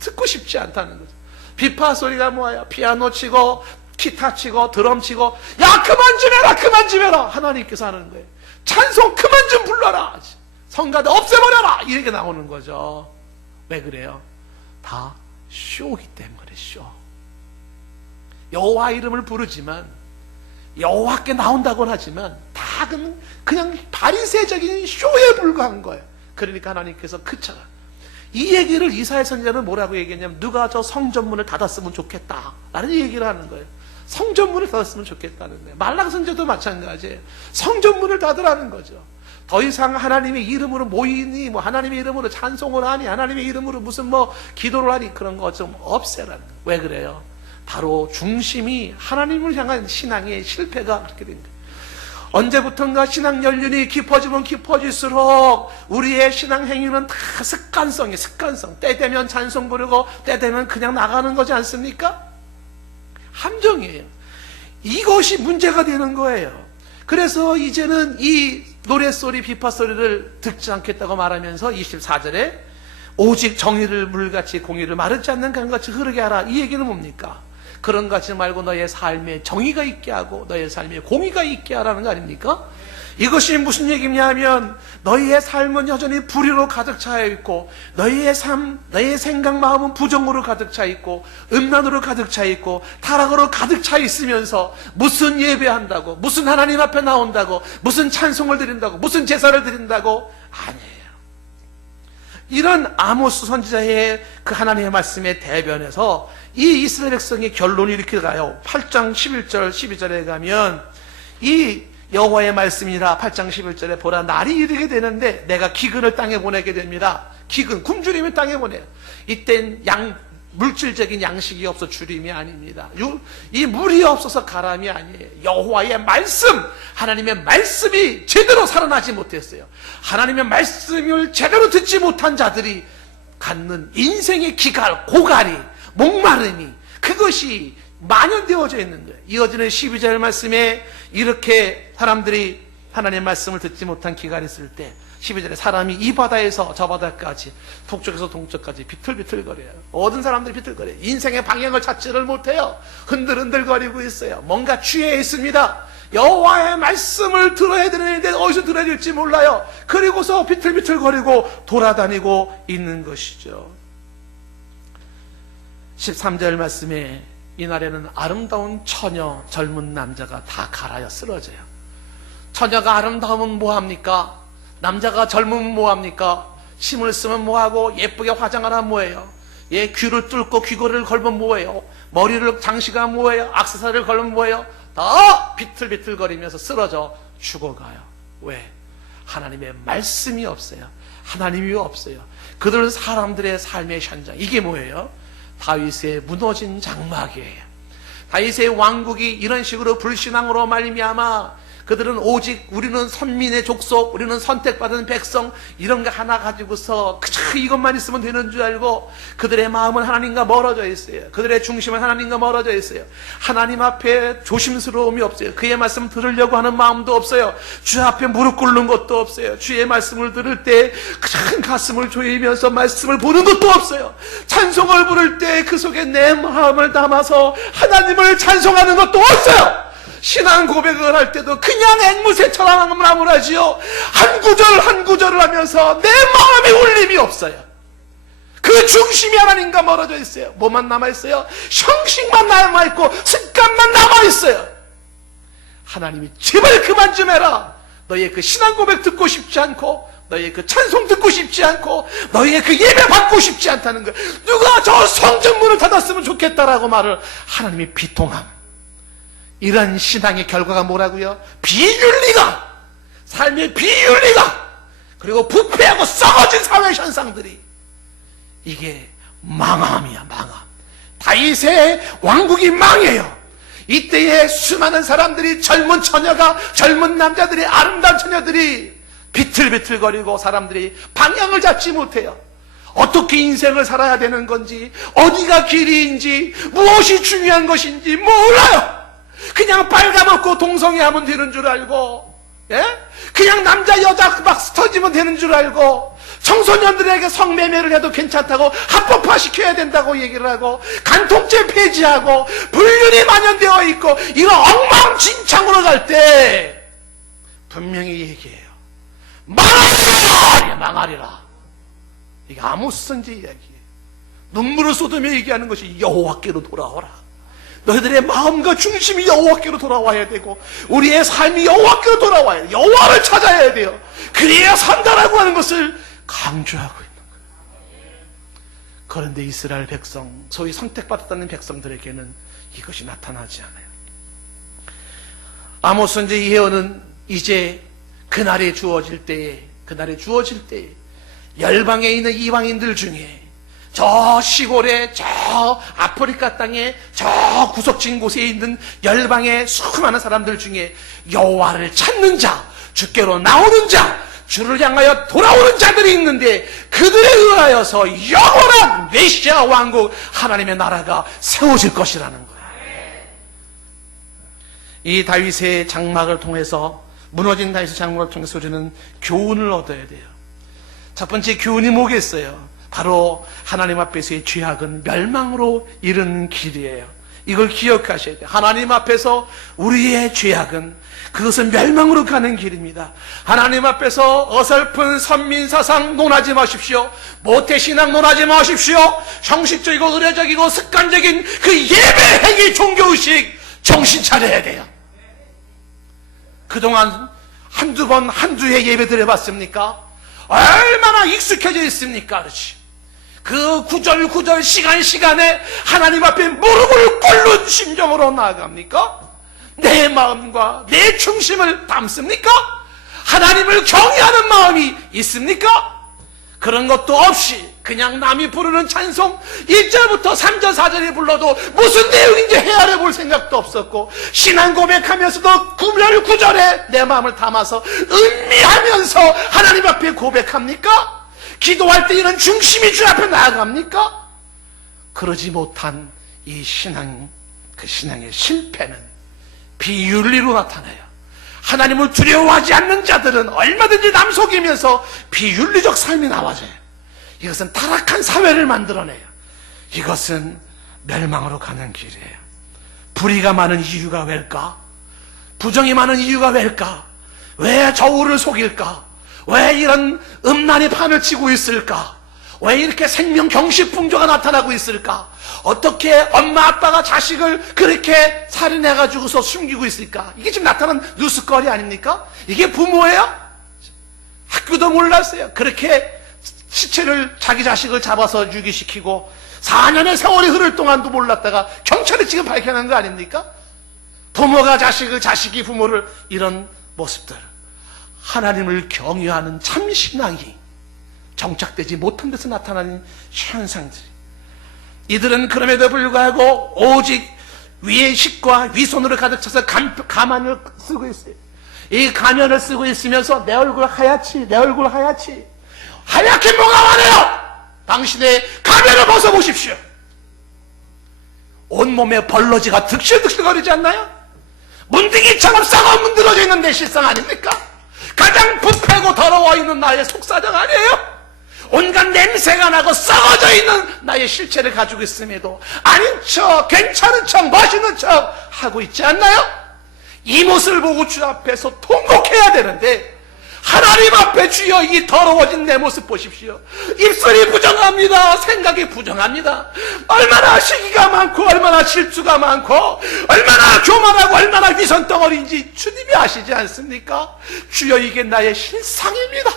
듣고 싶지 않다는 거죠. 비파 소리가 뭐예요? 피아노 치고 기타 치고 드럼 치고, 야 그만 좀 해라 하나님께서 하는 거예요. 찬송 그만 좀 불러라, 성가대 없애버려라, 이렇게 나오는 거죠. 왜 그래요? 다 쇼이기 때문에. 쇼. 여호와 이름을 부르지만, 여호와께 나온다고는 하지만 다 그냥 바리새적인 쇼에 불과한 거예요. 그러니까 하나님께서 그쳐라. 이 얘기를 이사야 선지자는 뭐라고 얘기했냐면, 누가 저 성전문을 닫았으면 좋겠다 라는 얘기를 하는 거예요. 성전문을 닫았으면 좋겠다는 거예요. 말라기 선지자도 마찬가지예요. 성전문을 닫으라는 거죠. 더 이상 하나님의 이름으로 모이니, 하나님의 이름으로 찬송을 하니, 하나님의 이름으로 무슨 기도를 하니, 그런 거 좀 없애라는 거예요. 왜 그래요? 바로 중심이 하나님을 향한 신앙의 실패가 그렇게 된 거예요. 언제부턴가 신앙 연륜이 깊어지면 깊어질수록 우리의 신앙 행위는 다 습관성. 때 되면 찬송 부르고 때 되면 그냥 나가는 거지 않습니까? 함정이에요. 이것이 문제가 되는 거예요. 그래서 이제는 이 노랫소리, 비파소리를 듣지 않겠다고 말하면서 24절에 오직 정의를 물같이 공의를 마르지 않는 강같이 흐르게 하라. 이 얘기는 뭡니까? 그런 것 같지 말고 너의 삶에 정의가 있게 하고 너의 삶에 공의가 있게 하라는 거 아닙니까? 이것이 무슨 얘기냐 하면, 너희의 삶은 여전히 불의로 가득 차 있고, 너희의 삶, 너희의 생각, 마음은 부정으로 가득 차 있고, 음란으로 가득 차 있고, 타락으로 가득 차 있으면서 무슨 예배한다고, 무슨 하나님 앞에 나온다고, 무슨 찬송을 드린다고, 무슨 제사를 드린다고? 아니에요. 이런 아모스 선지자의 그 하나님의 말씀에 대변해서 이 이스라엘 백성의 결론이 이렇게 가요. 8장 11절 12절에 가면, 이 여호와의 말씀이라 8장 11절에 보라, 날이 이르게 되는데 내가 기근을 땅에 보내게 됩니다. 기근, 굶주림을 땅에 보내요. 이땐 물질적인 양식이 없어 주림이 아닙니다. 이 물이 없어서 가람이 아니에요. 여호와의 말씀, 하나님의 말씀이 제대로 살아나지 못했어요. 하나님의 말씀을 제대로 듣지 못한 자들이 갖는 인생의 기갈, 고갈이, 목마름이, 그것이 만연되어져 있는 거예요. 이어지는 12절 말씀에 이렇게 사람들이 하나님의 말씀을 듣지 못한 기간이 있을 때, 12절에 사람이 이 바다에서 저 바다까지, 북쪽에서 동쪽까지 비틀비틀거려요. 모든 사람들이 비틀거려요. 인생의 방향을 찾지를 못해요. 흔들흔들거리고 있어요. 뭔가 취해 있습니다. 여호와의 말씀을 들어야 되는데 어디서 들어야 될지 몰라요. 그리고서 비틀비틀거리고 돌아다니고 있는 것이죠. 13절 말씀에 이날에는 아름다운 처녀 젊은 남자가 다 갈아여 쓰러져요. 처녀가 아름다우면 뭐합니까? 남자가 젊으면 뭐합니까? 힘을 쓰면 뭐하고 예쁘게 화장하면 뭐예요? 예, 귀를 뚫고 귀걸이를 걸면 뭐예요? 머리를 장식하면 뭐예요? 액세서리를 걸면 뭐예요? 다 비틀비틀거리면서 쓰러져 죽어가요. 왜? 하나님의 말씀이 없어요. 하나님이 없어요. 그들 사람들의 삶의 현장, 이게 뭐예요? 다윗의 무너진 장막이에요. 다윗의 왕국이 이런 식으로 불신앙으로 말미암아 그들은 오직 우리는 선민의 족속, 우리는 선택받은 백성, 이런 거 하나 가지고서 그저 이것만 있으면 되는 줄 알고 그들의 마음은 하나님과 멀어져 있어요. 그들의 중심은 하나님과 멀어져 있어요. 하나님 앞에 조심스러움이 없어요. 그의 말씀 들으려고 하는 마음도 없어요. 주 앞에 무릎 꿇는 것도 없어요. 주의 말씀을 들을 때 큰 가슴을 조이면서 말씀을 보는 것도 없어요. 찬송을 부를 때 그 속에 내 마음을 담아서 하나님을 찬송하는 것도 없어요. 신앙 고백을 할 때도 그냥 앵무새처럼 나무라지요. 한 구절 한 구절을 하면서 내 마음에 울림이 없어요. 그 중심이 하나님과 멀어져 있어요. 뭐만 남아있어요? 형식만 남아있고 습관만 남아있어요. 하나님이 제발 그만 좀 해라. 너의 그 신앙 고백 듣고 싶지 않고, 너의 그 찬송 듣고 싶지 않고, 너의 그 예배 받고 싶지 않다는 거예요. 누가 저 성전문을 닫았으면 좋겠다라고 말을 하나님이 비통함. 이런 신앙의 결과가 뭐라고요? 비윤리가, 삶의 비윤리가, 그리고 부패하고 썩어진 사회 현상들이, 이게 망함이야. 망함. 다윗의 왕국이 망해요. 이때에 수많은 사람들이, 젊은 처녀가, 젊은 남자들이, 아름다운 처녀들이 비틀비틀거리고 사람들이 방향을 잡지 못해요. 어떻게 인생을 살아야 되는 건지, 어디가 길이인지, 무엇이 중요한 것인지 몰라요. 그냥 빨가벗고 동성애하면 되는 줄 알고, 예? 그냥 남자 여자 막 스쳐지면 되는 줄 알고, 청소년들에게 성매매를 해도 괜찮다고 합법화 시켜야 된다고 얘기를 하고, 간통죄 폐지하고, 불륜이 만연되어 있고, 이런 엉망진창으로 갈 때 분명히 얘기해요. 망하리라! 망하리라. 이게 아무 선지 이야기예요. 눈물을 쏟으며 얘기하는 것이 여호와께로 돌아오라. 너희들의 마음과 중심이 여호와께로 돌아와야 되고, 우리의 삶이 여호와께로 돌아와야 돼요. 여호와를 찾아야 돼요. 그래야 산다라고 하는 것을 강조하고 있는 거예요. 그런데 이스라엘 백성, 소위 선택받았다는 백성들에게는 이것이 나타나지 않아요. 아모스 선지 예언은 이제 그날에 주어질 때에 열방에 있는 이방인들 중에, 저 시골에, 저 아프리카 땅에, 저 구석진 곳에 있는 열방의 수많은 사람들 중에 여호와를 찾는 자, 주께로 나오는 자, 주를 향하여 돌아오는 자들이 있는데, 그들에 의하여서 영원한 메시아 왕국, 하나님의 나라가 세워질 것이라는 거예요. 이 다윗의 장막을 통해서, 무너진 다윗의 장막을 통해서 우리는 교훈을 얻어야 돼요. 첫 번째 교훈이 뭐겠어요? 바로 하나님 앞에서의 죄악은 멸망으로 이르는 길이에요. 이걸 기억하셔야 돼요. 하나님 앞에서 우리의 죄악은, 그것은 멸망으로 가는 길입니다. 하나님 앞에서 어설픈 선민사상 논하지 마십시오. 모태신앙 논하지 마십시오. 형식적이고 의례적이고 습관적인 그 예배 행위 종교의식 정신 차려야 돼요. 그동안 한두 번 한두 해 예배 드려봤습니까? 얼마나 익숙해져 있습니까? 그렇지. 그 구절 시간에 하나님 앞에 무릎을 꿇는 심정으로 나아갑니까? 내 마음과 내 중심을 담습니까? 하나님을 경외하는 마음이 있습니까? 그런 것도 없이 그냥 남이 부르는 찬송 1절부터 3절 4절에 불러도 무슨 내용인지 헤아려 볼 생각도 없었고, 신앙 고백하면서도 9절에 내 마음을 담아서 음미하면서 하나님 앞에 고백합니까? 기도할 때 이런 중심이 주 앞에 나아갑니까? 그러지 못한 이 신앙, 그 신앙의 실패는 비윤리로 나타나요. 하나님을 두려워하지 않는 자들은 얼마든지 남 속이면서 비윤리적 삶이 나와져요. 이것은 타락한 사회를 만들어내요. 이것은 멸망으로 가는 길이에요. 불의가 많은 이유가 왜일까? 부정이 많은 이유가 왜일까? 왜 저울을 속일까? 왜 이런 음란의 판을 치고 있을까? 왜 이렇게 생명 경식풍조가 나타나고 있을까? 어떻게 엄마 아빠가 자식을 그렇게 살인해가지고서 숨기고 있을까? 이게 지금 나타난 뉴스거리 아닙니까? 이게 부모예요? 학교도 몰랐어요. 그렇게 시체를 자기 자식을 잡아서 유기시키고 4년의 세월이 흐를 동안도 몰랐다가 경찰이 지금 밝혀낸 거 아닙니까? 부모가 자식을, 자식이 부모를, 이런 모습들, 하나님을 경외하는 참 신앙이 정착되지 못한 데서 나타나는 현상들. 이들은 그럼에도 불구하고 오직 위의 식과 위선으로 가득 차서 가면을 쓰고 있어요. 이 가면을 쓰고 있으면서 내 얼굴 하얗지, 내 얼굴 하얗지. 하얗게 뭐가 많아요? 당신의 가면을 벗어보십시오. 온몸에 벌러지가 득실득실거리지 않나요? 문둥이처럼 썩어 문드러져 있는 내 실상 아닙니까? 가장 부패고 더러워 있는 나의 속사정 아니에요? 온갖 냄새가 나고 썩어져 있는 나의 실체를 가지고 있음에도 아닌 척, 괜찮은 척, 멋있는 척 하고 있지 않나요? 이 모습을 보고 주 앞에서 통곡해야 되는데, 하나님 앞에 주여 이 더러워진 내 모습 보십시오. 입술이 부정합니다. 생각이 부정합니다. 얼마나 시기가 많고, 얼마나 실수가 많고, 얼마나 교만하고, 얼마나 위선덩어리인지 주님이 아시지 않습니까? 주여 이게 나의 실상입니다.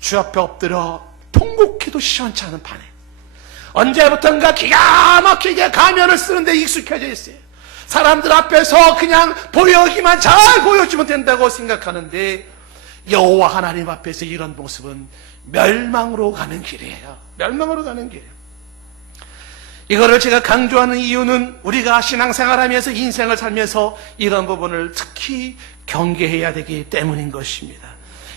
주 앞에 엎드려 통곡해도 시원치 않은 판에 언제부턴가 기가 막히게 가면을 쓰는데 익숙해져 있어요. 사람들 앞에서 그냥 보여기만 잘 보여주면 된다고 생각하는데, 여호와 하나님 앞에서 이런 모습은 멸망으로 가는 길이에요. 멸망으로 가는 길이에요. 이거를 제가 강조하는 이유는 우리가 신앙생활하면서 인생을 살면서 이런 부분을 특히 경계해야 되기 때문인 것입니다.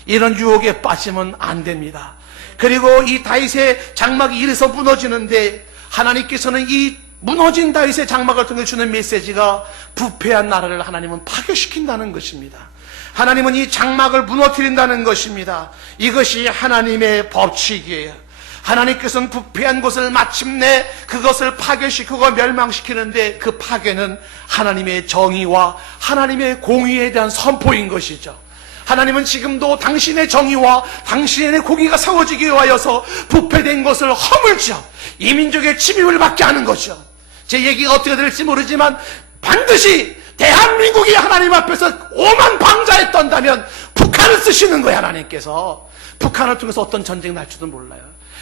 이런 유혹에 빠지면 안 됩니다. 그리고 이 다윗의 장막이 이래서 무너지는데, 하나님께서는 이 무너진 다윗의 장막을 통해 주는 메시지가 부패한 나라를 하나님은 파괴시킨다는 것입니다. 하나님은 이 장막을 무너뜨린다는 것입니다. 이것이 하나님의 법칙이에요. 하나님께서는 부패한 곳을 마침내 그것을 파괴시키고 멸망시키는데, 그 파괴는 하나님의 정의와 하나님의 공의에 대한 선포인 것이죠. 하나님은 지금도 당신의 정의와 당신의 공의가 세워지기 위하여서 부패된 것을 허물죠. 이 민족의 침입을 받게 하는 거죠. 제 얘기가 어떻게 될지 모르지만 반드시 대한민국이 하나님 앞에서 오만 방자에 떤다면 북한을 쓰시는 거예요. 하나님께서 북한을 통해서 어떤 전쟁이 날지도 몰라요.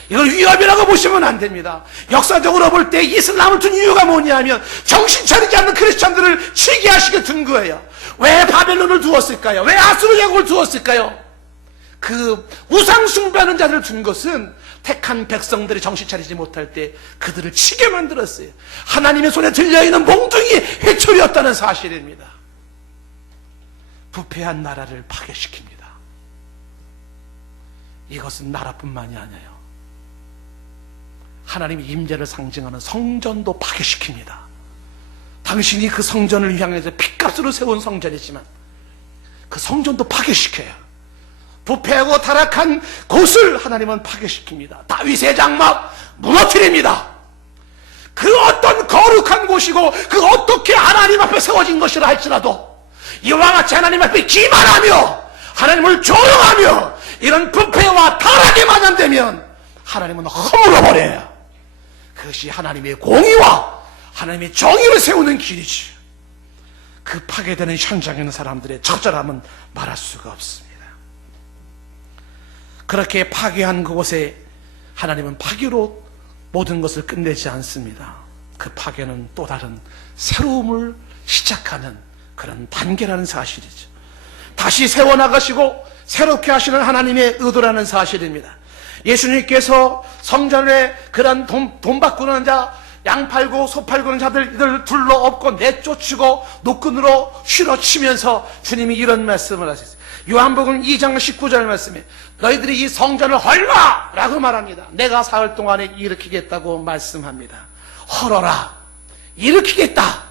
이걸 위협이라고 보시면 안 됩니다. 역사적으로 볼 때 이슬람을 둔 이유가 뭐냐면 정신 차리지 않는 크리스찬들을 치게 하시게 둔 거예요. 왜 바벨론을 두었을까요? 왜 아수르 제국을 두었을까요? 그 우상 숭배하는 자들을 둔 것은 택한 백성들이 정신 차리지 못할 때 그들을 치게 만들었어요. 하나님의 손에 들려있는 몽둥이 해초리였다는 사실입니다. 부패한 나라를 파괴시킵니다. 이것은 나라뿐만이 아니에요. 하나님의 임재를 상징하는 성전도 파괴시킵니다. 당신이 그 성전을 향해서 핏값으로 세운 성전이지만 그 성전도 파괴시켜요. 부패하고 타락한 곳을 하나님은 파괴시킵니다. 다윗의 장막 무너뜨립니다. 그 어떤 거룩한 곳이고 그 어떻게 하나님 앞에 세워진 것이라 할지라도 이와 같이 하나님 앞에 기만하며 하나님을 조롱하며 이런 부패와 타락에 만연되면 하나님은 허물어버려요. 그것이 하나님의 공의와 하나님의 정의를 세우는 길이지. 그 파괴되는 현장에 있는 사람들의 처절함은 말할 수가 없습니다. 그렇게 파괴한 그곳에 하나님은 파괴로 모든 것을 끝내지 않습니다. 그 파괴는 또 다른 새로움을 시작하는 그런 단계라는 사실이죠. 다시 세워나가시고 새롭게 하시는 하나님의 의도라는 사실입니다. 예수님께서 성전에 그런 돈 바꾸는 자, 양 팔고 소 팔고는 자들을 둘러엎고 내쫓고 노끈으로 휘어치면서 주님이 이런 말씀을 하셨어요. 요한복음 2장 19절 말씀에 너희들이 이 성전을 헐라! 라고 말합니다. 내가 사흘 동안에 일으키겠다고 말씀합니다. 헐어라! 일으키겠다!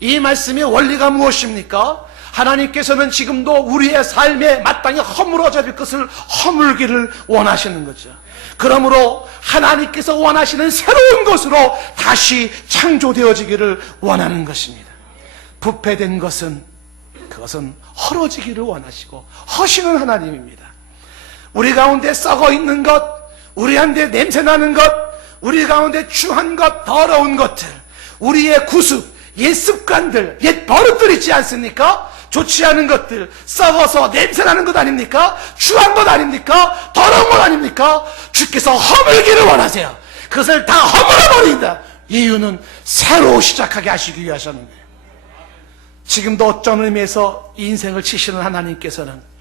이 말씀의 원리가 무엇입니까? 하나님께서는 지금도 우리의 삶에 마땅히 허물어질 것을 허물기를 원하시는 거죠. 그러므로 하나님께서 원하시는 새로운 것으로 다시 창조되어지기를 원하는 것입니다. 부패된 것은 그것은 헐어지기를 원하시고 허시는 하나님입니다. 우리 가운데 썩어 있는 것, 우리한테 냄새 나는 것, 우리 가운데 추한 것, 더러운 것들, 우리의 구습, 옛 습관들, 옛 버릇들 있지 않습니까? 좋지 않은 것들, 썩어서 냄새나는 것 아닙니까? 추한 것 아닙니까? 더러운 것 아닙니까? 주께서 허물기를 원하세요. 그것을 다 허물어버린다. 이유는 새로 시작하게 하시기 위하셨는데, 지금도 어떤 의미에서 인생을 치시는 하나님께서는,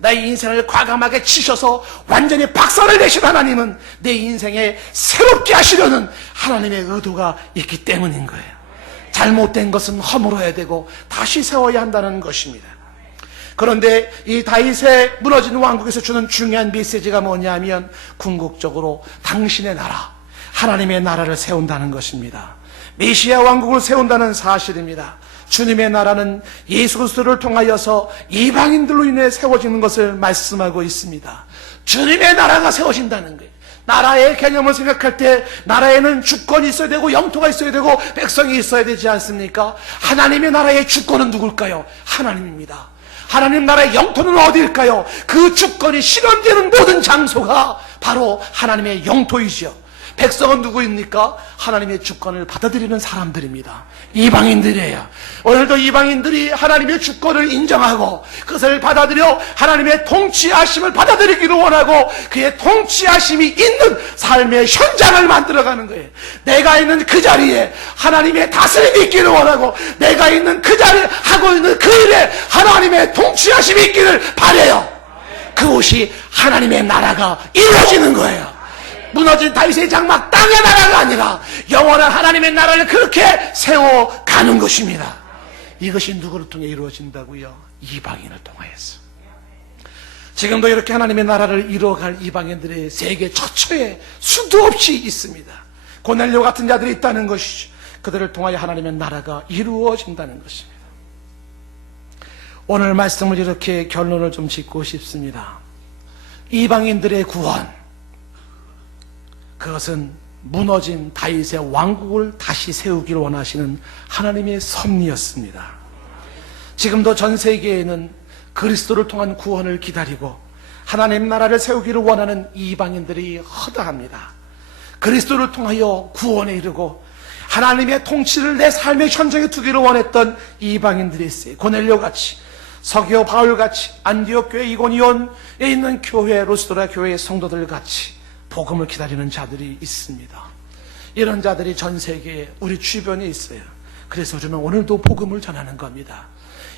나의 인생을 과감하게 치셔서 완전히 박살을 내신 하나님은 내 인생에 새롭게 하시려는 하나님의 의도가 있기 때문인 거예요. 잘못된 것은 허물어야 되고 다시 세워야 한다는 것입니다. 그런데 이 다윗의 무너진 왕국에서 주는 중요한 메시지가 뭐냐면, 궁극적으로 당신의 나라, 하나님의 나라를 세운다는 것입니다. 메시아 왕국을 세운다는 사실입니다. 주님의 나라는 예수 그리스도를 통하여서 이방인들로 인해 세워지는 것을 말씀하고 있습니다. 주님의 나라가 세워진다는 거예요. 나라의 개념을 생각할 때 나라에는 주권이 있어야 되고 영토가 있어야 되고 백성이 있어야 되지 않습니까? 하나님의 나라의 주권은 누굴까요? 하나님입니다. 하나님 나라의 영토는 어디일까요? 그 주권이 실현되는 모든 장소가 바로 하나님의 영토이죠. 백성은 누구입니까? 하나님의 주권을 받아들이는 사람들입니다. 이방인들이에요. 오늘도 이방인들이 하나님의 주권을 인정하고 그것을 받아들여 하나님의 통치하심을 받아들이기를 원하고 그의 통치하심이 있는 삶의 현장을 만들어가는 거예요. 내가 있는 그 자리에 하나님의 다스림이 있기를 원하고, 내가 있는 그 자리에 하고 있는 그 일에 하나님의 통치하심이 있기를 바라요. 그곳이 하나님의 나라가 이루어지는 거예요. 무너진 다윗의 장막, 땅의 나라가 아니라 영원한 하나님의 나라를 그렇게 세워가는 것입니다. 이것이 누구를 통해 이루어진다고요? 이방인을 통하여서. 지금도 이렇게 하나님의 나라를 이루어갈 이방인들의 세계 처처에 수도 없이 있습니다. 고넬료 같은 자들이 있다는 것이죠. 그들을 통하여 하나님의 나라가 이루어진다는 것입니다. 오늘 말씀을 이렇게 결론을 좀 짓고 싶습니다. 이방인들의 구원, 그것은 무너진 다윗의 왕국을 다시 세우기를 원하시는 하나님의 섭리였습니다. 지금도 전 세계에는 그리스도를 통한 구원을 기다리고 하나님 나라를 세우기를 원하는 이방인들이 허다합니다. 그리스도를 통하여 구원에 이르고 하나님의 통치를 내 삶의 현장에 두기를 원했던 이방인들이 있어요. 고넬료같이, 서기오 바울같이, 안디옥 교회, 이고니온에 있는 교회, 루스드라 교회의 성도들같이 복음을 기다리는 자들이 있습니다. 이런 자들이 전 세계에 우리 주변에 있어요. 그래서 우리는 오늘도 복음을 전하는 겁니다.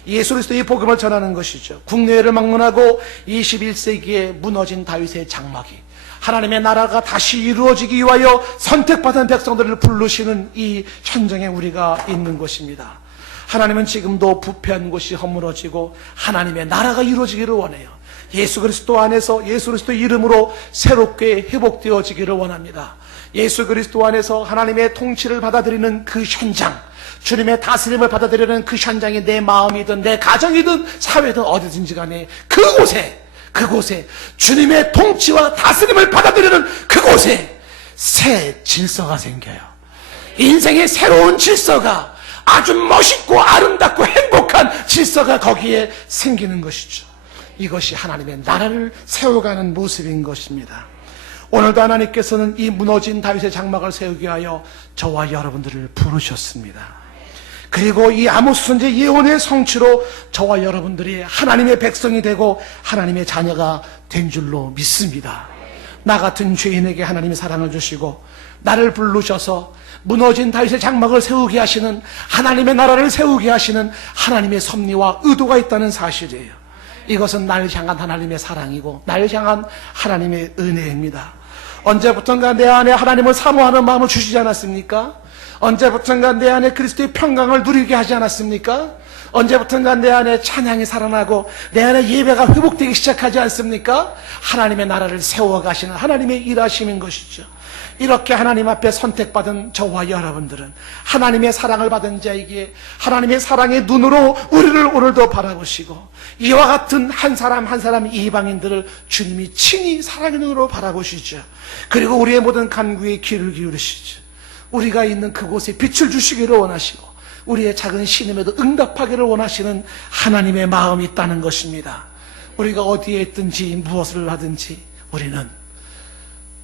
예수 그리스도의 복음을 전하는 것이죠. 국내외를 막론하고 21세기에 무너진 다윗의 장막이 하나님의 나라가 다시 이루어지기 위하여 선택받은 백성들을 부르시는 이 현장에 우리가 있는 것입니다. 하나님은 지금도 부패한 곳이 허물어지고 하나님의 나라가 이루어지기를 원해요. 예수 그리스도 안에서 예수 그리스도 이름으로 새롭게 회복되어지기를 원합니다. 예수 그리스도 안에서 하나님의 통치를 받아들이는 그 현장, 주님의 다스림을 받아들이는 그 현장이 내 마음이든 내 가정이든 사회든 어디든지 간에 그곳에 주님의 통치와 다스림을 받아들이는 그곳에 새 질서가 생겨요. 인생의 새로운 질서가, 아주 멋있고 아름답고 행복한 질서가 거기에 생기는 것이죠. 이것이 하나님의 나라를 세워가는 모습인 것입니다. 오늘도 하나님께서는 이 무너진 다윗의 장막을 세우기 위하여 저와 여러분들을 부르셨습니다. 그리고 이 아모스 선지의 예언의 성취로 저와 여러분들이 하나님의 백성이 되고 하나님의 자녀가 된 줄로 믿습니다. 나 같은 죄인에게 하나님이 사랑을 주시고 나를 부르셔서 무너진 다윗의 장막을 세우게 하시는, 하나님의 나라를 세우게 하시는 하나님의 섭리와 의도가 있다는 사실이에요. 이것은 나를 향한 하나님의 사랑이고 나를 향한 하나님의 은혜입니다. 언제부턴가 내 안에 하나님을 사모하는 마음을 주시지 않았습니까? 언제부턴가 내 안에 그리스도의 평강을 누리게 하지 않았습니까? 언제부턴가 내 안에 찬양이 살아나고 내 안에 예배가 회복되기 시작하지 않습니까? 하나님의 나라를 세워가시는 하나님의 일하심인 것이죠. 이렇게 하나님 앞에 선택받은 저와 여러분들은 하나님의 사랑을 받은 자에게 하나님의 사랑의 눈으로 우리를 오늘도 바라보시고, 이와 같은 한 사람 한 사람 이방인들을 주님이 친히 사랑의 눈으로 바라보시죠. 그리고 우리의 모든 간구에 귀를 기울이시죠. 우리가 있는 그곳에 빛을 주시기를 원하시고 우리의 작은 신음에도 응답하기를 원하시는 하나님의 마음이 있다는 것입니다. 우리가 어디에 있든지 무엇을 하든지 우리는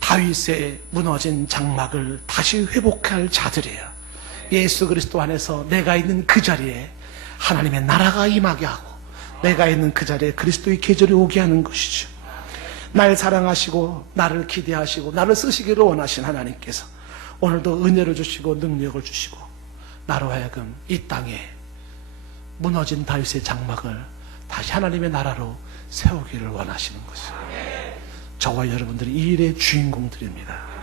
다윗의 무너진 장막을 다시 회복할 자들이에요. 예수 그리스도 안에서 내가 있는 그 자리에 하나님의 나라가 임하게 하고, 내가 있는 그 자리에 그리스도의 계절이 오게 하는 것이죠. 날 사랑하시고 나를 기대하시고 나를 쓰시기를 원하신 하나님께서 오늘도 은혜를 주시고 능력을 주시고 나로 하여금 이 땅에 무너진 다윗의 장막을 다시 하나님의 나라로 세우기를 원하시는 것이죠. 저와 여러분들이 이 일의 주인공들입니다.